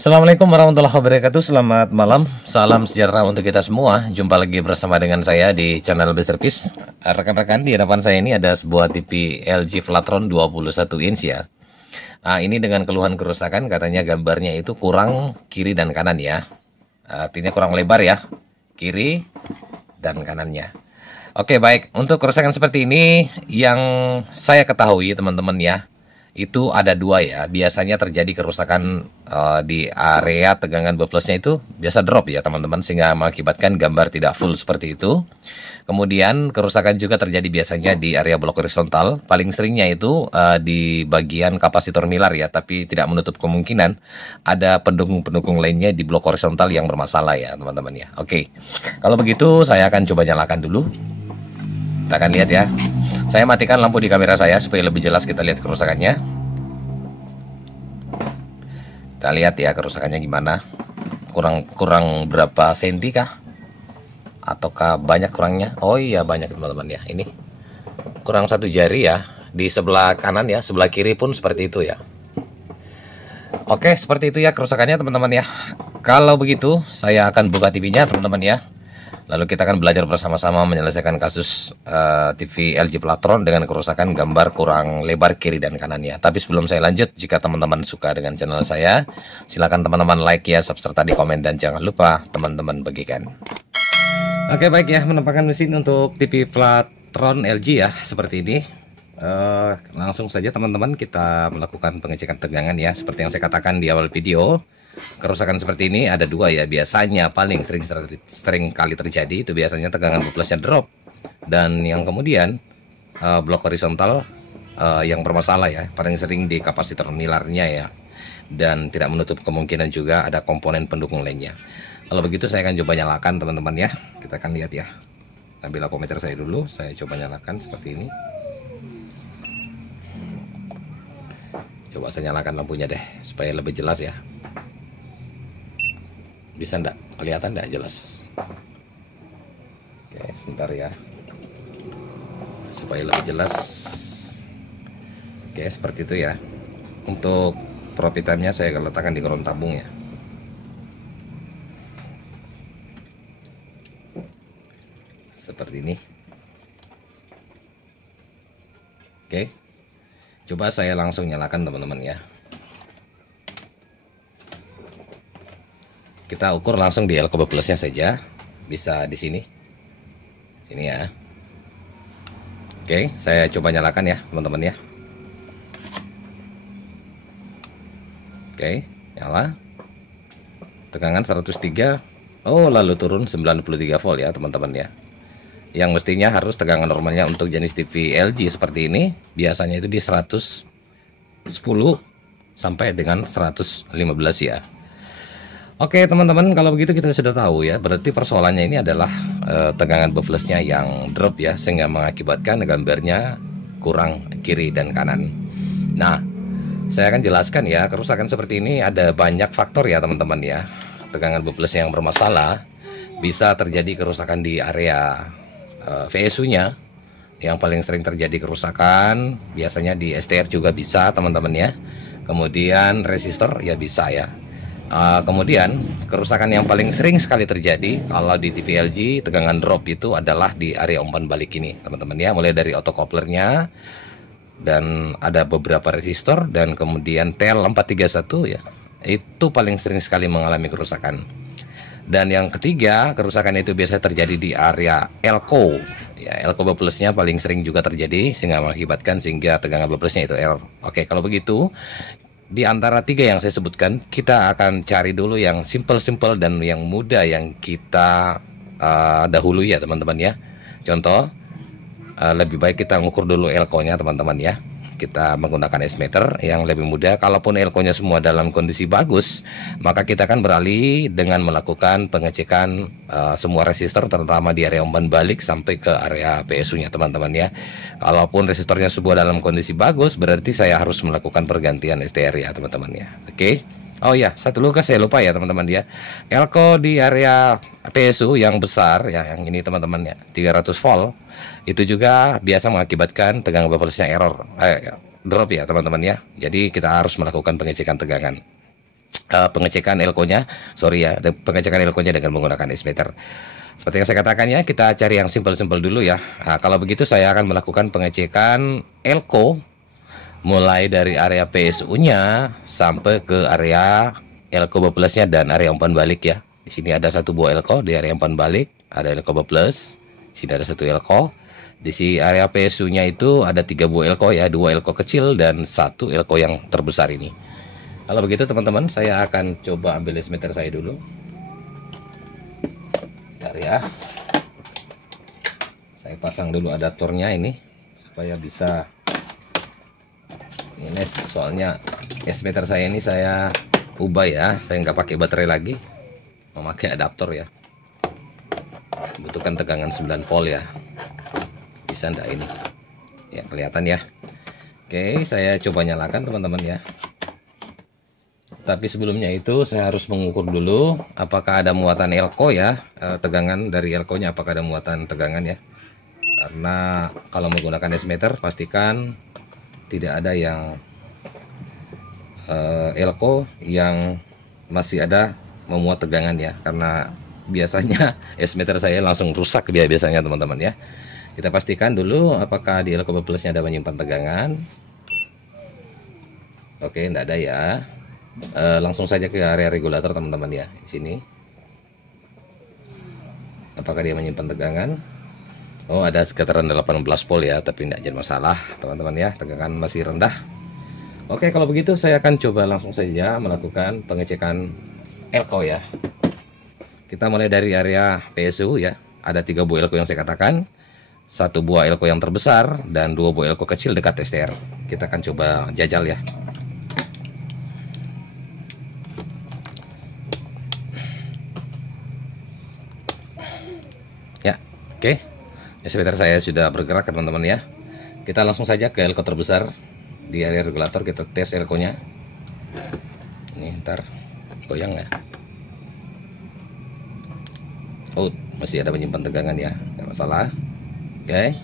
Assalamualaikum warahmatullahi wabarakatuh. Selamat malam, salam sejahtera untuk kita semua. Jumpa lagi bersama dengan saya di channel Mr. Peace. Rekan-rekan, di hadapan saya ini ada sebuah TV LG Flatron 21 inch ya. Ini dengan keluhan kerusakan, katanya gambarnya itu kurang kiri dan kanan ya. Artinya kurang lebar ya, kiri dan kanannya. Oke, baik. Untuk kerusakan seperti ini yang saya ketahui teman-teman ya, itu ada dua ya. Biasanya terjadi kerusakan di area tegangan buffernya itu biasa drop ya teman-teman, sehingga mengakibatkan gambar tidak full seperti itu. Kemudian kerusakan juga terjadi biasanya di area blok horizontal. Paling seringnya itu di bagian kapasitor milar ya, tapi tidak menutup kemungkinan ada pendukung-pendukung lainnya di blok horizontal yang bermasalah ya teman-teman ya. Oke, kalau begitu saya akan coba nyalakan dulu. Kita akan lihat ya. Saya matikan lampu di kamera saya supaya lebih jelas kita lihat kerusakannya. Kita lihat ya kerusakannya gimana. Kurang berapa senti kah? Ataukah banyak kurangnya? Oh iya banyak teman-teman ya. Ini kurang 1 jari ya. Di sebelah kanan ya, sebelah kiri pun seperti itu ya. Oke, seperti itu ya kerusakannya teman-teman ya. Kalau begitu saya akan buka TV-nya teman-teman ya. Lalu kita akan belajar bersama-sama menyelesaikan kasus TV LG Flatron dengan kerusakan gambar kurang lebar kiri dan kanannya. Tapi sebelum saya lanjut, jika teman-teman suka dengan channel saya, silakan teman-teman like ya, subscribe tadi, komen, dan jangan lupa teman-teman bagikan. Oke, baik ya, menampakkan mesin untuk TV Flatron LG ya, seperti ini. Langsung saja teman-teman kita melakukan pengecekan tegangan ya, seperti yang saya katakan di awal video. Kerusakan seperti ini ada dua ya, biasanya paling sering kali terjadi itu biasanya tegangan buffernya drop, dan yang kemudian blok horizontal yang bermasalah ya, paling sering di kapasitor milarnya ya, dan tidak menutup kemungkinan juga ada komponen pendukung lainnya. Kalau begitu saya akan coba nyalakan teman-teman ya, kita akan lihat ya. Ambil apometer saya dulu, saya coba nyalakan seperti ini. Coba saya nyalakan lampunya deh supaya lebih jelas ya. Bisa enggak? Kelihatan enggak jelas? Oke, sebentar ya. Supaya lebih jelas. Oke, seperti itu ya. Untuk profit time-nya saya akan letakkan di kolom tabung ya. Seperti ini. Oke. Coba saya langsung nyalakan teman-teman ya. Kita ukur langsung di elko plusnya saja, bisa di sini ya. Oke, saya coba nyalakan ya teman-teman ya. Oke, nyala. Tegangan 103. Oh, lalu turun 93 volt ya teman-teman ya. Yang mestinya harus tegangan normalnya untuk jenis TV LG seperti ini biasanya itu di 110 sampai dengan 115 ya. Oke teman-teman, kalau begitu kita sudah tahu ya, berarti persoalannya ini adalah tegangan buffernya yang drop ya, sehingga mengakibatkan gambarnya kurang kiri dan kanan. Nah, saya akan jelaskan ya, kerusakan seperti ini ada banyak faktor ya teman-teman ya. Tegangan buffernya yang bermasalah, bisa terjadi kerusakan di area VSU-nya. Yang paling sering terjadi kerusakan biasanya di STR juga bisa teman-teman ya. Kemudian resistor ya bisa ya. Kemudian kerusakan yang paling sering sekali terjadi kalau di TV LG tegangan drop itu adalah di area umpan balik ini teman-teman ya, mulai dari autocouplernya dan ada beberapa resistor dan kemudian TL431 ya, itu paling sering sekali mengalami kerusakan. Dan yang ketiga, kerusakan itu biasa terjadi di area elko ya, elko plusnya paling sering juga terjadi sehingga mengakibatkan sehingga tegangan plusnya itu error. Oke, kalau begitu di antara tiga yang saya sebutkan, kita akan cari dulu yang simple dan yang mudah yang kita dahului ya teman-teman ya. Contoh, lebih baik kita ngukur dulu elko-nya teman-teman ya. Kita menggunakan S-meter yang lebih mudah. Kalaupun elko-nya semua dalam kondisi bagus, maka kita akan beralih dengan melakukan pengecekan semua resistor, terutama di area umpan balik sampai ke area PSU-nya teman-teman ya. Kalaupun resistornya semua dalam kondisi bagus, berarti saya harus melakukan pergantian STR ya teman-teman ya. Oke. Oh ya, satu luka saya lupa ya teman-teman ya. Elko di area PSU yang besar ya, yang ini teman-teman ya, 300 volt. Itu juga biasa mengakibatkan tegangan buffernya error drop ya teman-teman ya. Jadi kita harus melakukan pengecekan tegangan. pengecekan elko-nya, sorry ya, pengecekan elko-nya dengan menggunakan S-meter. Seperti yang saya katakan ya, kita cari yang simpel-simpel dulu ya. Nah, kalau begitu saya akan melakukan pengecekan elko mulai dari area PSU-nya sampai ke area elko plus-nya dan area umpan balik ya. Di sini ada satu buah elko di area umpan balik, ada elko plus. Di sini ada satu elko. Di sini area PSU-nya itu ada 3 buah elko ya, 2 elko kecil dan 1 elko yang terbesar ini. Kalau begitu teman-teman, saya akan coba ambil S-meter saya dulu. Bentar ya. Saya pasang dulu adaptornya ini supaya bisa. Ini soalnya S-meter saya ini saya ubah ya, saya nggak pakai baterai lagi, memakai adaptor ya. Butuhkan tegangan 9 volt ya. Bisa enggak ini? Ya kelihatan ya. Oke, saya coba nyalakan teman-teman ya. Tapi sebelumnya itu saya harus mengukur dulu apakah ada muatan elko ya, tegangan dari elko-nya apakah ada muatan tegangan ya. Karena kalau menggunakan S-meter pastikan tidak ada yang elko yang masih ada memuat tegangan ya, karena biasanya S-meter saya langsung rusak biasanya teman-teman ya. Kita pastikan dulu apakah di elko plusnya ada menyimpan tegangan. Oke, tidak ada ya. Langsung saja ke area regulator teman-teman ya. Di sini apakah dia menyimpan tegangan? Oh, ada sekitaran 18 volt ya, tapi tidak jadi masalah teman-teman ya, tegangan masih rendah. Oke, kalau begitu saya akan coba langsung saja melakukan pengecekan elko ya. Kita mulai dari area PSU ya. Ada 3 buah elko yang saya katakan, 1 buah elko yang terbesar dan 2 buah elko kecil dekat STR. Kita akan coba jajal ya. Ya, oke. S-meter saya sudah bergerak teman-teman ya. Kita langsung saja ke elko terbesar di area regulator, kita tes elko-nya. Ini ntar goyang ya. Oh, masih ada menyimpan tegangan ya, nggak masalah. Oke,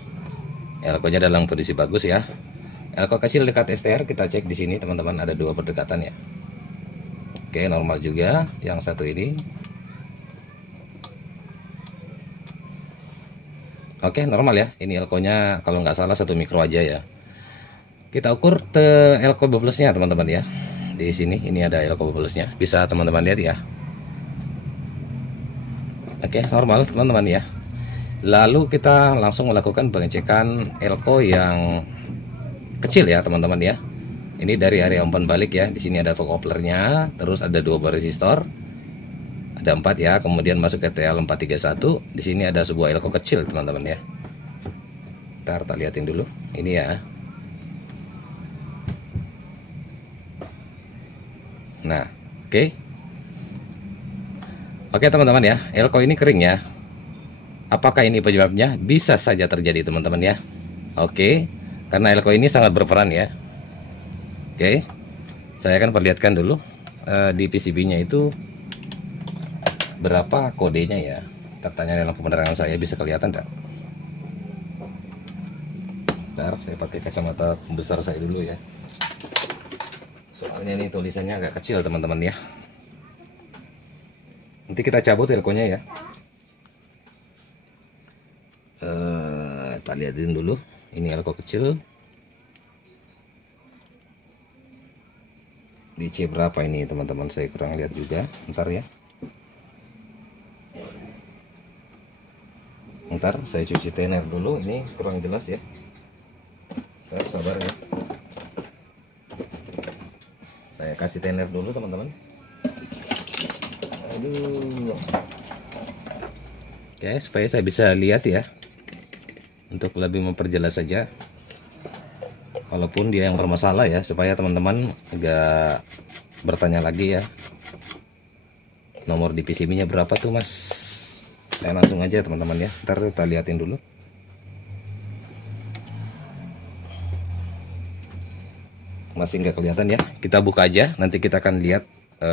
elko-nya dalam kondisi bagus ya. Elko kecil dekat STR kita cek di sini teman-teman, ada 2 berdekatan ya. Oke, normal juga yang satu ini. Oke, normal ya. Ini elko-nya kalau nggak salah 1 mikro aja ya. Kita ukur elko plusnya teman-teman ya. Di sini ini ada elko plusnya. Bisa teman-teman lihat ya. Oke, normal teman-teman ya. Lalu kita langsung melakukan pengecekan elko yang kecil ya teman-teman ya. Ini dari area umpan balik ya. Di sini ada koplernya, terus ada 2 bar resistor. Ada 4 ya, kemudian masuk ke TL431. Di sini ada sebuah elko kecil teman-teman ya. Ntar kita liatin dulu. Ini ya. Nah, oke. Oke teman-teman ya, elko ini kering ya. Apakah ini penyebabnya? Bisa saja terjadi teman-teman ya. Oke, karena elko ini sangat berperan ya. Oke, saya akan perlihatkan dulu di PCB-nya itu berapa kodenya ya. Tertanya dalam penerangan saya bisa kelihatan enggak? Bentar, saya pakai kacamata pembesar saya dulu ya. Soalnya ini tulisannya agak kecil teman-teman ya. Nanti kita cabut elko-nya ya. Kita lihatin dulu. Ini elko kecil. Di C berapa ini teman-teman? Saya kurang lihat juga. Bentar ya. Bentar, saya cuci tener dulu. Ini kurang jelas ya. Bentar, sabar ya. Saya kasih tener dulu teman-teman. Aduh. Oke, supaya saya bisa lihat ya. Untuk lebih memperjelas saja. Kalaupun dia yang bermasalah ya, supaya teman-teman enggak bertanya lagi ya. Nomor di PCB-nya berapa tuh mas? Saya langsung aja teman-teman ya. Ntar kita liatin dulu. Masih nggak kelihatan ya. Kita buka aja. Nanti kita akan lihat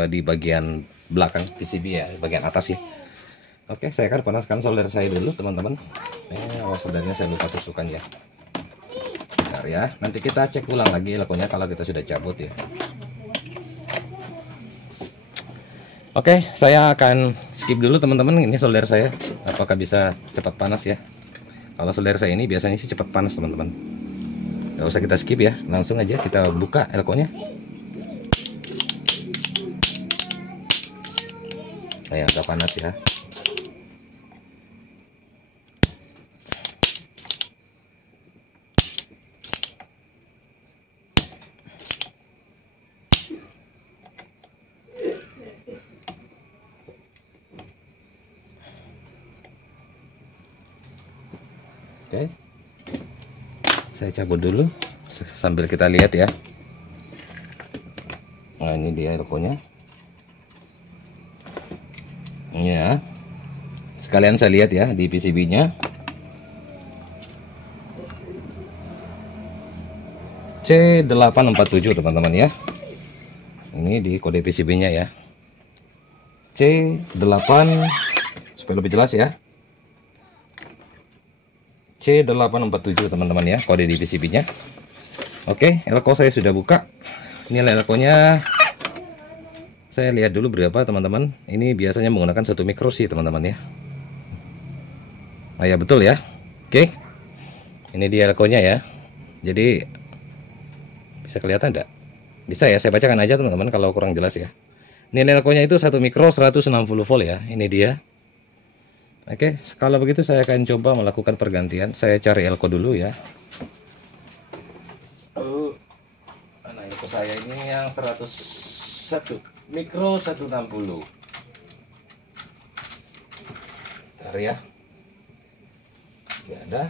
di bagian belakang PCB ya, bagian atas ya. Oke, saya akan panaskan solder saya dulu teman-teman. Soldernya saya lupa tusukkan ya. Bentar ya. Nanti kita cek ulang lagi elko-nya kalau kita sudah cabut ya. Oke, saya akan skip dulu teman-teman. Ini solder saya, apakah bisa cepat panas ya? Kalau solder saya ini biasanya sih cepat panas teman-teman. Gak usah kita skip ya, langsung aja kita buka elkonya. Kayak udah panas ya. Oke, saya cabut dulu sambil kita lihat ya. Nah, ini dia elkonya. Ya, sekalian saya lihat ya di PCB-nya. C847 teman-teman ya. Ini di kode PCB-nya ya. C8, supaya lebih jelas ya. C847 teman-teman ya, kode di PCB-nya. Oke, elko saya sudah buka. Ini elkonya. Saya lihat dulu berapa teman-teman. Ini biasanya menggunakan 1 mikro sih teman-teman ya. Nah ya betul ya. Oke, ini dia elkonya ya. Jadi bisa kelihatan enggak? Bisa ya, saya bacakan aja teman-teman kalau kurang jelas ya. Ini elkonya itu 1 mikro 160 volt ya. Ini dia. Oke, kalau begitu saya akan coba melakukan pergantian. Saya cari elko dulu ya. Nah, elko saya ini yang 101 mikro 160. Bentar ya. Tidak ada.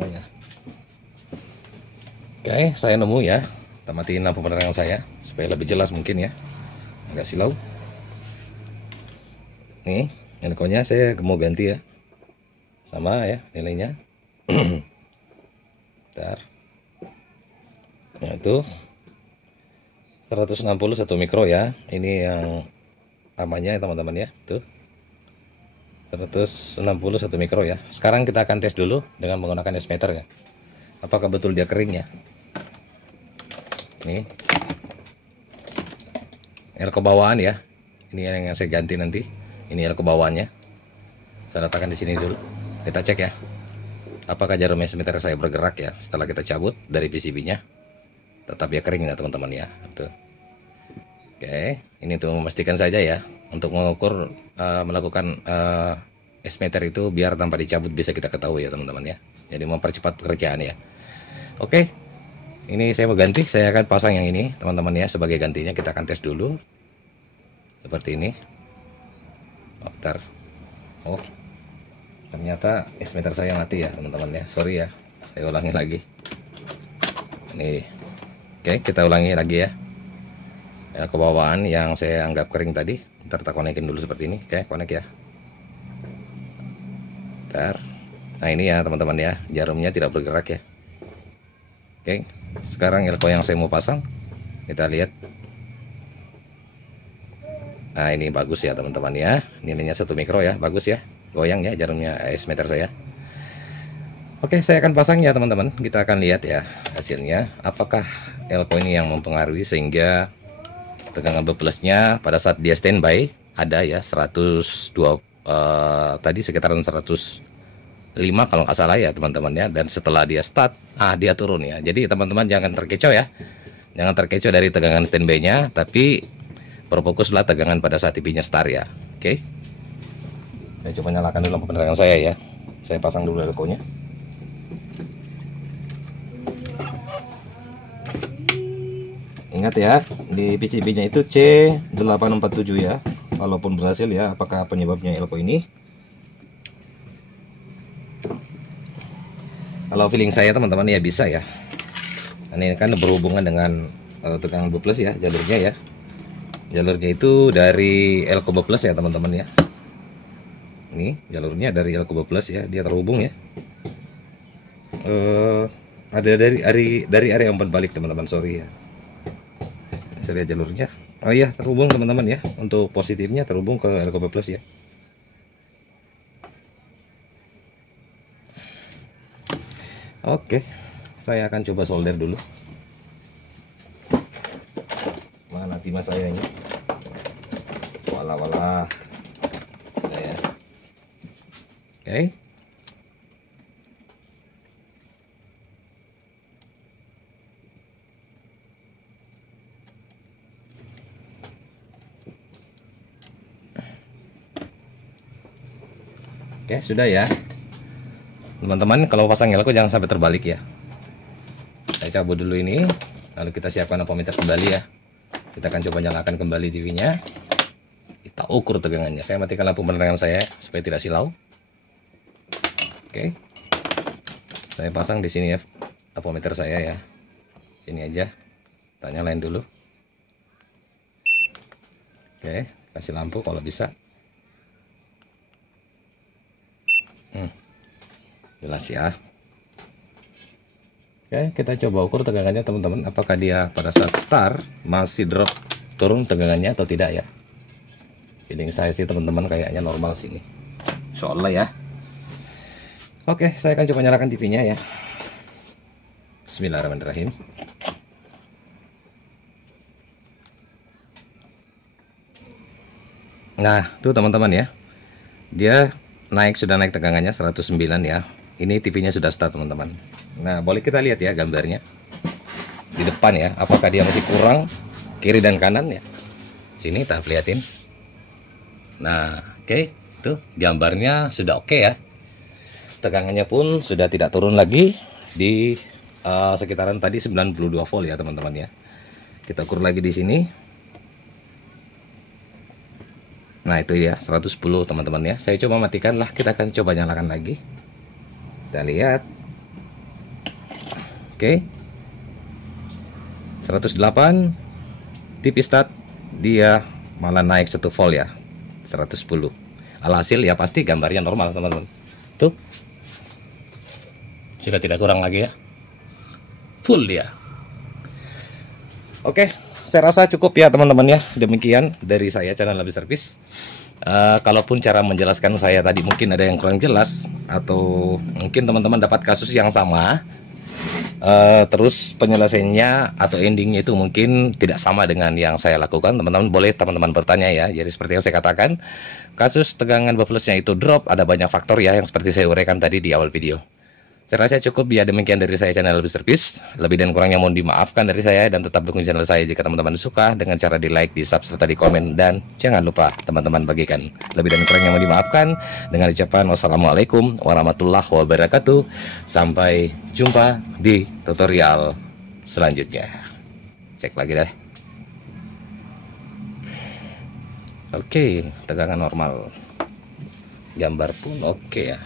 Oh ya. Oke, saya nemu ya. Kita matiin lampu penerangan saya supaya lebih jelas mungkin ya. Agak silau. Nih, elkonya saya mau ganti ya. Sama ya nilainya. Bentar. Nah, itu 160 1 mikro ya. Ini yang amannya ya teman-teman ya. Tuh. 160 1 mikro ya. Sekarang kita akan tes dulu dengan menggunakan S-meter ya. Apakah betul dia kering ya? Nih. Elko bawaan ya. Ini yang saya ganti nanti. Ini elko bawaannya. Saya letakkan di sini dulu. Kita cek ya. Apakah jarum S-meter saya bergerak ya setelah kita cabut dari PCB-nya. Tetap ya kering ya teman-teman ya. Tuh. Oke, ini tuh memastikan saja ya. Untuk mengukur melakukan S-meter itu biar tanpa dicabut bisa kita ketahui ya teman-teman ya. Jadi mempercepat pekerjaan ya. Oke. Ini saya mau ganti, saya akan pasang yang ini teman-teman ya. Sebagai gantinya kita akan tes dulu. Seperti ini. Oh, bentar. Oh, ternyata S-meter saya mati ya teman-teman ya. Sorry ya, saya ulangi lagi. Ini. Oke, kita ulangi lagi ya. Ke bawaan yang saya anggap kering tadi. Ntar kita konekin dulu seperti ini. Oke, konek ya. Bentar. Nah ini ya teman-teman ya, jarumnya tidak bergerak ya. Oke, sekarang elko yang saya mau pasang, kita lihat. Nah ini bagus ya teman-teman ya, nilainya 1 mikro ya, bagus ya, goyang ya jarumnya S-meter saya. Oke, saya akan pasang ya teman-teman, kita akan lihat ya hasilnya. Apakah elko ini yang mempengaruhi sehingga tegangan B plusnya pada saat dia standby ada ya 102 tadi sekitaran 105 kalau nggak salah ya teman-teman ya, dan setelah dia start dia turun ya. Jadi teman-teman jangan terkecoh ya, jangan terkecoh dari tegangan standby-nya, tapi berfokuslah tegangan pada saat TV-nya start ya. Oke, saya coba nyalakan dulu lampu penerangan saya ya. Saya pasang dulu elko-nya. Ingat ya, di PCB-nya itu C847 ya. Walaupun berhasil ya, apakah penyebabnya elko ini? Kalau feeling saya teman-teman ya bisa ya. Ini kan berhubungan dengan tegangan B plus ya, jalurnya ya. Jalurnya itu dari elko B plus ya teman-teman ya. Ini jalurnya dari elko B plus ya, dia terhubung ya. Ada dari area umpan balik teman-teman, sorry ya. Saya lihat jalurnya. Oh iya, terhubung teman-teman ya. Untuk positifnya terhubung ke elko B plus ya. Oke, saya akan coba solder dulu. Mana timah saya ini? Walah walah. Nah, ya. Oke. Oke, sudah ya. Teman-teman, kalau pasang elko jangan sampai terbalik ya. Saya cabut dulu ini, lalu kita siapkan ampometer kembali ya. Kita akan coba nyalakan kembali TV-nya. Kita ukur tegangannya. Saya matikan lampu penerangan saya supaya tidak silau. Oke. Saya pasang di sini ya ampometer saya ya. Sini aja. Kita nyalain dulu. Oke, kasih lampu kalau bisa. Jelas ya. Oke, kita coba ukur tegangannya teman-teman. Apakah dia pada saat start masih drop turun tegangannya atau tidak ya. Feeling saya sih teman-teman kayaknya normal sini. Insyaallah ya. Oke, saya akan coba nyalakan TV-nya ya. Bismillahirrahmanirrahim. Nah, tuh teman-teman ya. Dia sudah naik tegangannya 109 ya. Ini TV-nya sudah start teman-teman. Nah, boleh kita lihat ya gambarnya di depan ya. Apakah dia masih kurang kiri dan kanan ya? Sini kita lihatin. Nah, oke, tuh gambarnya sudah oke ya. Tegangannya pun sudah tidak turun lagi di sekitaran tadi 92 volt ya teman-teman ya. Kita ukur lagi di sini. Nah, itu ya 110 teman-teman ya. Saya coba matikan lah, kita akan coba nyalakan lagi. Kita lihat. Oke. 108 TV start dia malah naik 1 volt ya. 110. Alhasil ya pasti gambarnya normal teman-teman. Tuh. Sudah tidak kurang lagi ya. Full dia. Oke, saya rasa cukup ya teman-teman ya. Demikian dari saya channel Labis Servis. Kalaupun cara menjelaskan saya tadi mungkin ada yang kurang jelas, atau mungkin teman-teman dapat kasus yang sama, terus penyelesaiannya atau endingnya itu mungkin tidak sama dengan yang saya lakukan, teman-teman boleh bertanya ya. Jadi seperti yang saya katakan, kasus tegangan buffernya itu drop, ada banyak faktor ya yang seperti saya uraikan tadi di awal video. Saya rasa cukup ya, demikian dari saya channel Labis Servis. Lebih dan kurangnya mohon dimaafkan dari saya, dan tetap dukung channel saya jika teman-teman suka dengan cara di like, di sub, serta di komen, dan jangan lupa teman-teman bagikan. Lebih dan kurangnya mohon dimaafkan dengan ucapan wassalamualaikum warahmatullahi wabarakatuh. Sampai jumpa di tutorial selanjutnya. Cek lagi deh. Oke, tegangan normal. Gambar pun oke ya.